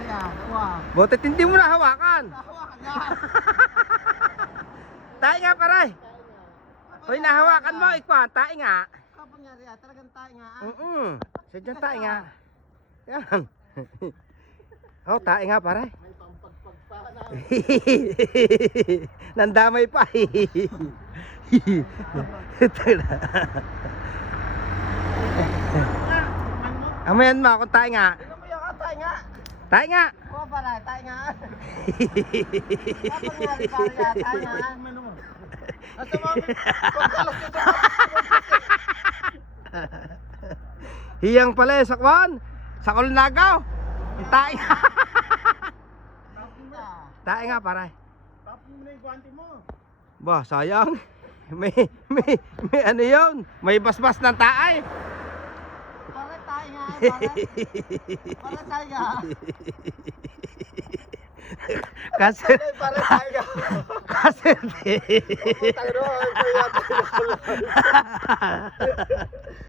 pangyari ah. Wow. Butit hindi mo na hawakan. Hawakan na. Tayo nga pare. Hoy, nahawakan mo, ikwan, tayo nga. Kapangyari ah, talagang tayo nga ah. Sadyan tayo nga. Yan. Oh, tayo nga pare. May pampagpag pa na. Nandamay pa. Ito na. Amayan mo kung tayo nga. Tingnan mo yung tayo nga. Tayo nga. Oo pare, tayo nga. Kapangyari pare ah, tayo nga. Asa mo? Pagkalas nito. Hiyang pala, sakwan. Sakol nagaw. Tayo nga. Tayo nga pare. Tapos mo na yung guwanti mo. Ba, sayang. May ano yun? May basbas ng taay. Pare tayo nga pare. Pare tayo nga. Kasi Pare tayo nga. kasi Tayo doon.